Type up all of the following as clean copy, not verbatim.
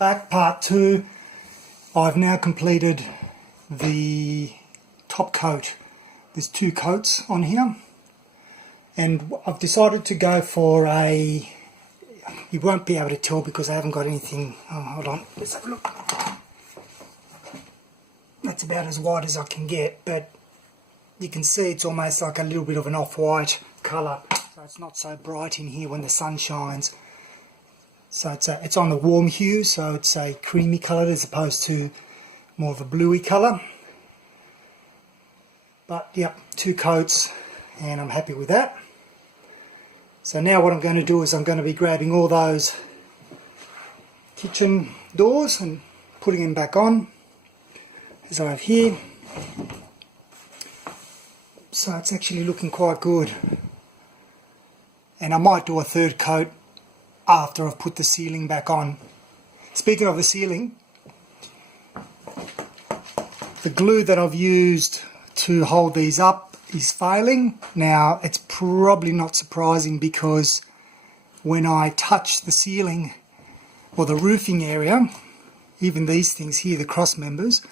back, part 2. I've now completed the top coat. There's 2 coats on here, and I've decided to go for a, you won't be able to tell because I haven't got anything, hold on, let's have a look. That's about as white as I can get, but you can see it's almost like a little bit of an off-white colour, so it's not so bright in here when the sun shines. So it's on the warm hue, so it's a creamy colour as opposed to more of a bluey colour. But yep, 2 coats, and I'm happy with that. So now what I'm going to do is I'm going to be grabbing all those kitchen doors and putting them back on, as I have here. So it's actually looking quite good. And I might do a 3rd coat after I've put the ceiling back on. Speaking of the ceiling, the glue that I've used to hold these up is failing. Now it's probably not surprising because when I touch the ceiling or the roofing area, even these things here, the cross members,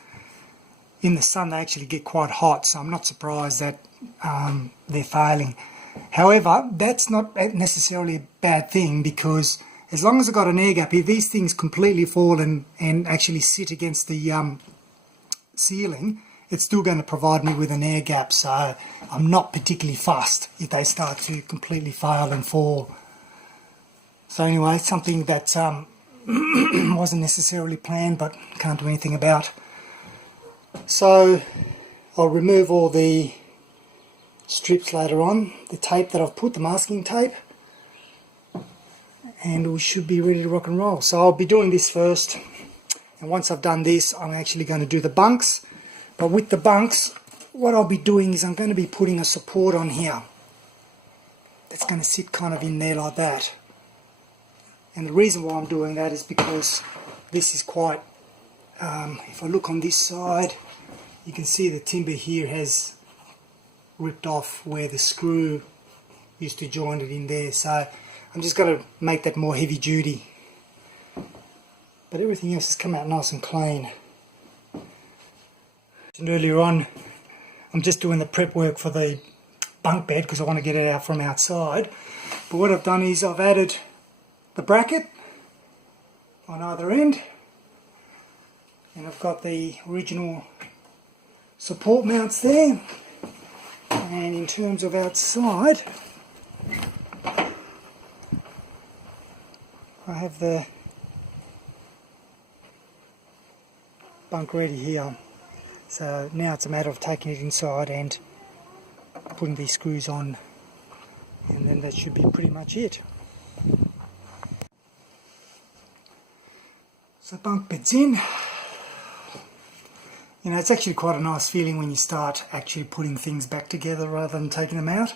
in the sun they actually get quite hot, so I'm not surprised that they're failing. However, that's not necessarily a bad thing, because as long as I've got an air gap, if these things completely fall and actually sit against the ceiling, it's still going to provide me with an air gap, so I'm not particularly fussed if they start to completely fail and fall. So anyway, it's something that wasn't necessarily planned but can't do anything about. So I'll remove all the strips later on, the tape that I've put, the masking tape, and we should be ready to rock and roll. So I'll be doing this first, and once I've done this I'm actually going to do the bunks. But with the bunks, what I'll be doing is I'm going to be putting a support on here that's going to sit kind of in there like that. And the reason why I'm doing that is because this is quite, if I look on this side, you can see the timber here has ripped off where the screw used to join it in there, so I'm just going to make that more heavy duty, but everything else has come out nice and clean. And earlier on, I'm just doing the prep work for the bunk bed because I want to get it out from outside. But what I've done is I've added the bracket on either end, and I've got the original support mounts there. And in terms of outside, I have the bunk ready here. So now it's a matter of taking it inside and putting these screws on, and then that should be pretty much it. So bunk bed's in. You know, it's actually quite a nice feeling when you start actually putting things back together rather than taking them out.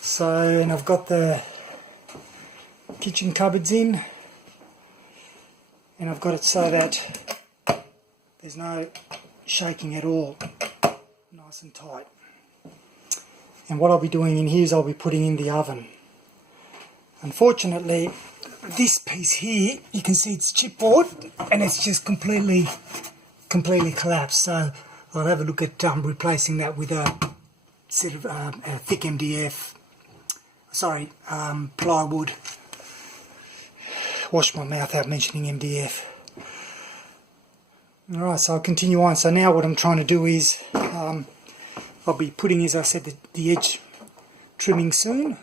So, and I've got the kitchen cupboards in, and I've got it so that there's no shaking at all, nice and tight. And what I'll be doing in here is I'll be putting in the oven. Unfortunately, this piece here, you can see it's chipboard and it's just completely collapsed, so I'll have a look at replacing that with a set of a thick MDF, plywood. Wash my mouth out mentioning MDF. Alright, so I'll continue on. So now what I'm trying to do is I'll be putting, as I said, the edge trimming soon,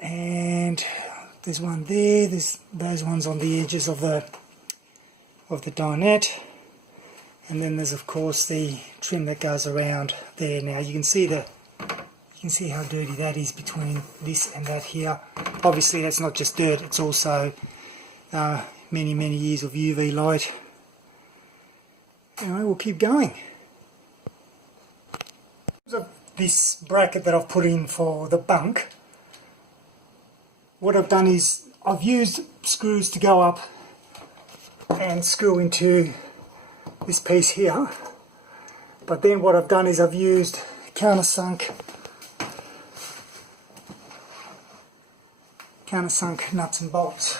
and there's one there, there's those ones on the edges of the dinette, and then there's of course the trim that goes around there. Now you can see how dirty that is between this and that here. Obviously that's not just dirt, it's also many years of UV light. Anyway, we'll keep going. This bracket that I've put in for the bunk, what I've done is I've used screws to go up and screw into this piece here, but then what I've done is I've used countersunk nuts and bolts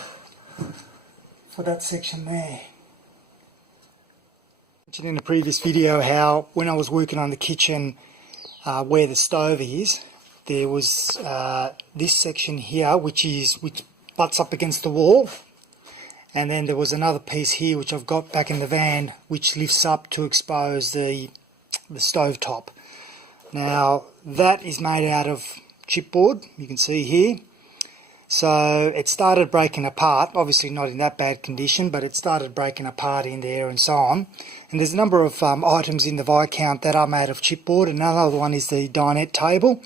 for that section there. I mentioned in a previous video how when I was working on the kitchen where the stove is, there was this section here which butts up against the wall, and then there was another piece here which I've got back in the van which lifts up to expose the stove top. Now that is made out of chipboard, you can see here. So it started breaking apart, obviously not in that bad condition, but it started breaking apart in there and so on. And there's a number of items in the Viscount that are made of chipboard. Another one is the dinette table,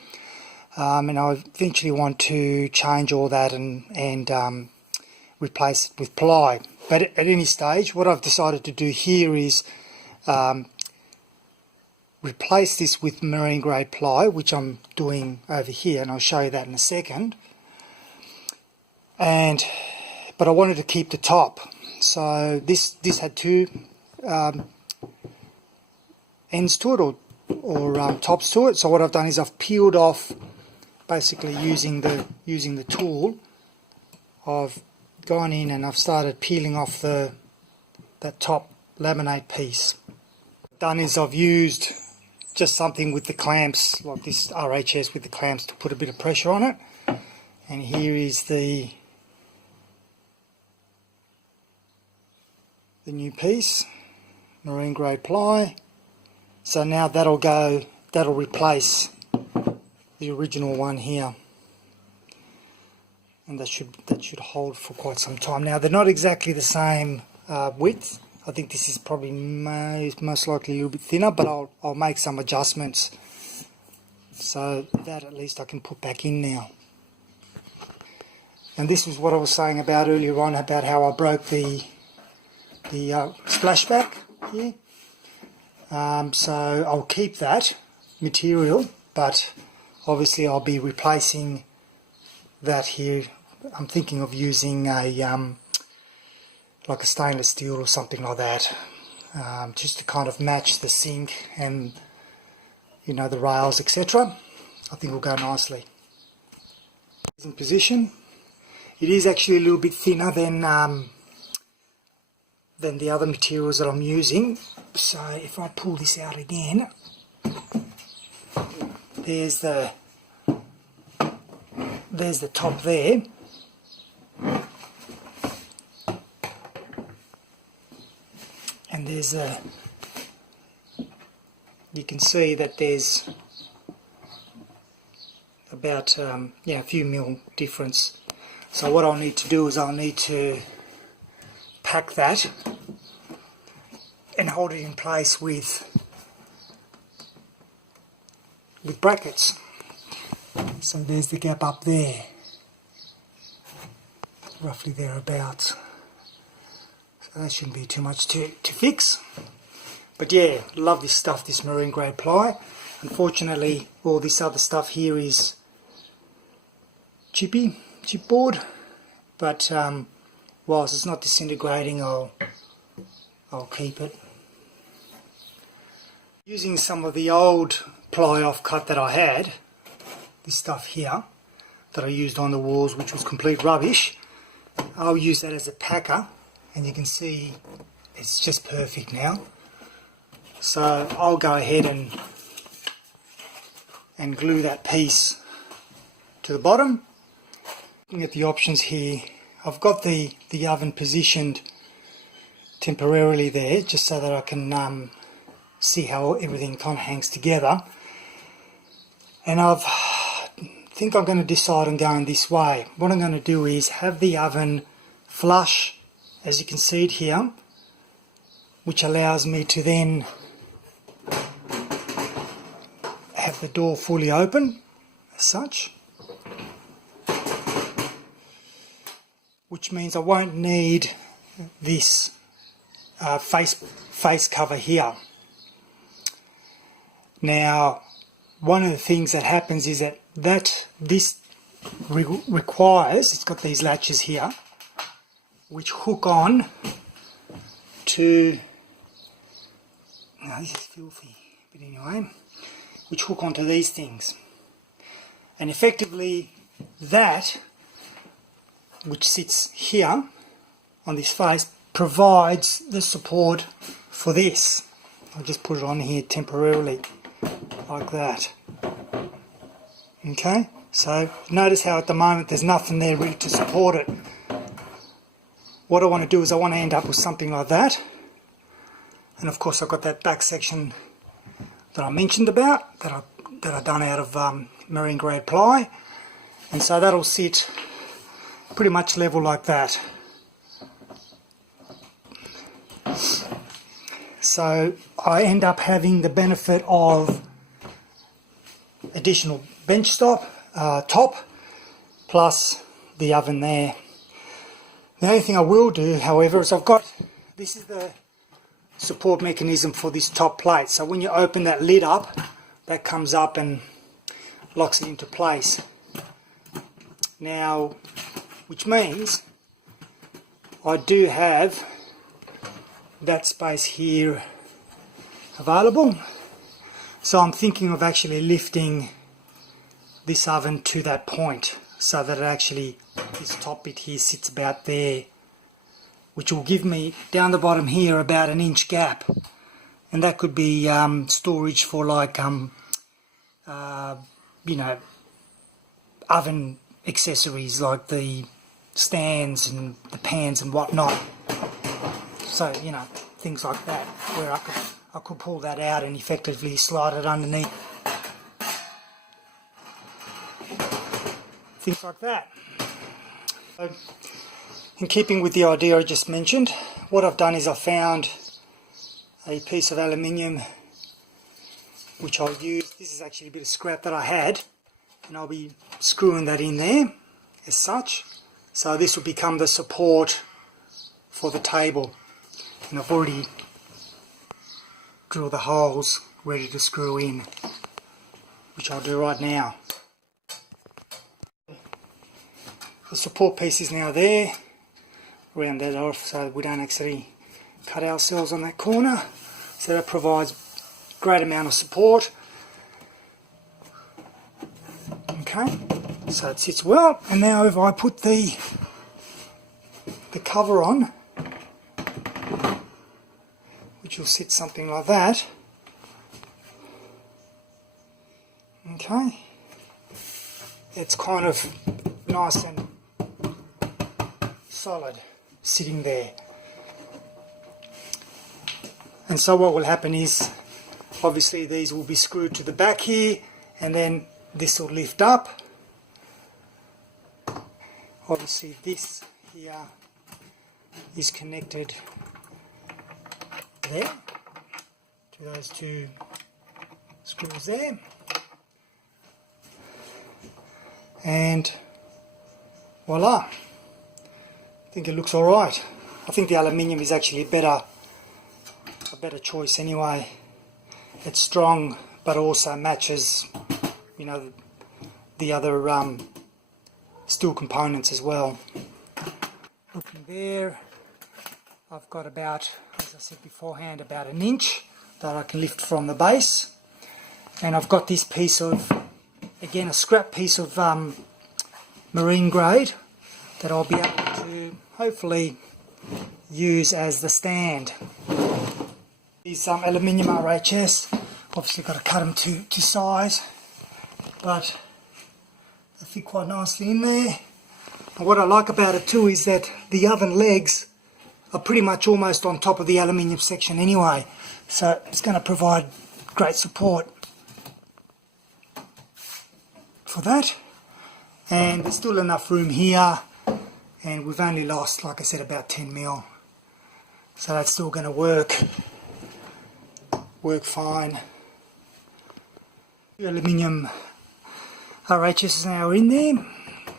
and I eventually want to change all that and replace it with ply. But at any stage, what I've decided to do here is replace this with marine grade ply, which I'm doing over here, and I'll show you that in a second. But I wanted to keep the top, so this had two ends to it, or tops to it. So what I've done is I've peeled off, basically using the tool. I've gone in and I've started peeling off that top laminate piece. What I've done is I've used just something with the clamps, like this RHS with the clamps, to put a bit of pressure on it. And here is the new piece, marine grade ply. So now that'll replace the original one here, and that should hold for quite some time. Now they're not exactly the same width. I think this is probably most likely a little bit thinner, but I'll make some adjustments so that at least I can put back in now. And this was what I was saying about earlier on, about how I broke the splashback here. So I'll keep that material, but obviously I'll be replacing that here. I'm thinking of using like a stainless steel or something like that, just to kind of match the sink and, you know, the rails, etc. I think will go nicely. In position, it is actually a little bit thinner than the other materials that I'm using. So if I pull this out again, there's the top there, and there's you can see that there's about a few mil difference. So what I'll need to do is I'll need to pack that and hold it in place with brackets. So there's the gap up there, roughly thereabouts. So that shouldn't be too much to fix. But yeah, love this stuff, this marine grade ply. Unfortunately, all this other stuff here is chipboard, but whilst it's not disintegrating, I'll keep it. Using some of the old ply offcut that I had, this stuff here that I used on the walls, which was complete rubbish, I'll use that as a packer, and you can see it's just perfect now. So I'll go ahead and glue that piece to the bottom. Looking at the options here, I've got the oven positioned temporarily there, just so that I can see how everything kind of hangs together. And I think I'm going to decide on going this way. What I'm going to do is have the oven flush, as you can see it here, which allows me to then have the door fully open as such, which means I won't need this face cover here. Now, one of the things that happens is that this requires, it's got these latches here which hook on to, now this is filthy, but anyway, which hook onto these things, and effectively that which sits here on this face provides the support for this. I'll just put it on here temporarily, like that. Okay, so notice how at the moment there's nothing there really to support it. What I want to do is I want to end up with something like that. And of course I've got that back section that I mentioned about, that I've done out of marine grade ply. And so that'll sit pretty much level like that. So I end up having the benefit of additional bench top plus the oven there. The only thing I will do, however, is this is the support mechanism for this top plate. So when you open that lid up, that comes up and locks it into place. Now, which means I do have that space here available. So I'm thinking of actually lifting this oven to that point so that it actually, this top bit here sits about there, which will give me down the bottom here about an inch gap, and that could be storage for like you know, oven accessories like the stands and the pans and whatnot. So, you know, things like that, where I could pull that out and effectively slide it underneath. Things like that. So, in keeping with the idea I just mentioned, what I've done is I found a piece of aluminium which I'll use. This is actually a bit of scrap that I had, and I'll be screwing that in there as such. So this will become the support for the table. And I've already drilled the holes ready to screw in, which I'll do right now. The support piece is now there. Round that off so we don't actually cut ourselves on that corner. So that provides a great amount of support. Okay, so it sits well. And now if I put the cover on, which will sit something like that. Okay, it's kind of nice and solid sitting there. And so what will happen is, obviously these will be screwed to the back here, and then this will lift up. Obviously this here is connected there to those two screws there, and voila, I think it looks alright. I think the aluminium is actually a better choice anyway. It's strong but also matches, you know, the other steel components as well. Looking there, I've got about, as I said beforehand, about an inch that I can lift from the base. And I've got this piece of, again, a scrap piece of marine grade that I'll be able to hopefully use as the stand. These aluminium RHS, obviously got to cut them to size, but they fit quite nicely in there. And what I like about it too is that the oven legs are pretty much almost on top of the aluminium section anyway, so it's going to provide great support for that. And there's still enough room here, and we've only lost, like I said, about 10 mil, so that's still going to work fine. The aluminium RHS now are in there,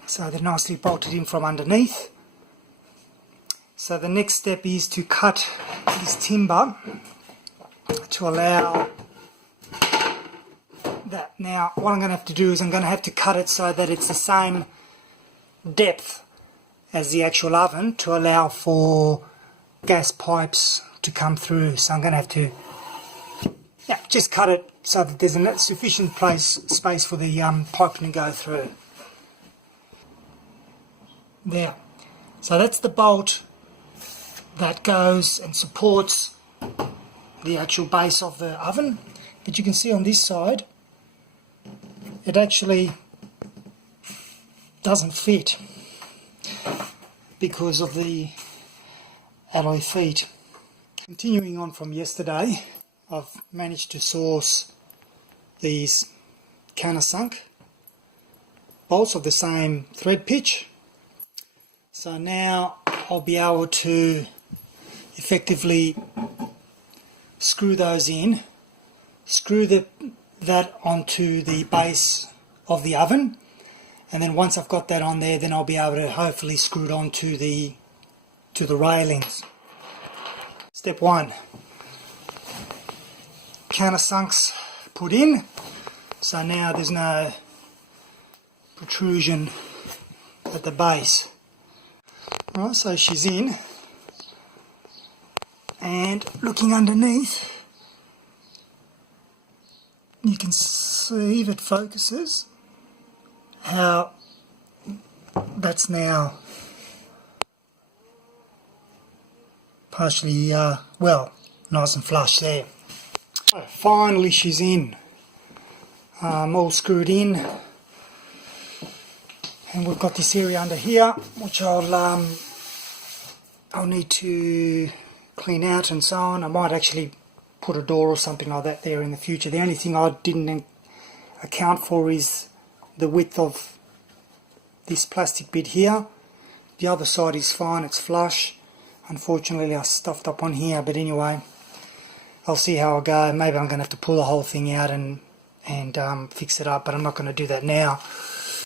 so they're nicely bolted in from underneath. So the next step is to cut this timber to allow that. Now what I'm going to have to do is I'm going to have to cut it so that it's the same depth as the actual oven to allow for gas pipes to come through. So I'm going to have to just cut it so that there's a sufficient space for the piping to go through. There. So that's the bolt that goes and supports the actual base of the oven. But you can see on this side it actually doesn't fit because of the alloy feet. Continuing on from yesterday, I've managed to source these countersunk bolts of the same thread pitch. So now I'll be able to effectively screw those in, screw that onto the base of the oven, and then once I've got that on there, then I'll be able to hopefully screw it onto the railings. Step 1, countersunks put in, so now there's no protrusion at the base. Alright, so she's in, and looking underneath you can see if it focuses how that's now partially, well, nice and flush there. So finally she's in, all screwed in, and we've got this area under here which I'll need to clean out and so on. I might actually put a door or something like that there in the future. The only thing I didn't account for is the width of this plastic bit here. The other side is fine, it's flush. Unfortunately I stuffed up on here, but anyway, I'll see how I go. Maybe I'm going to have to pull the whole thing out and fix it up, but I'm not going to do that now.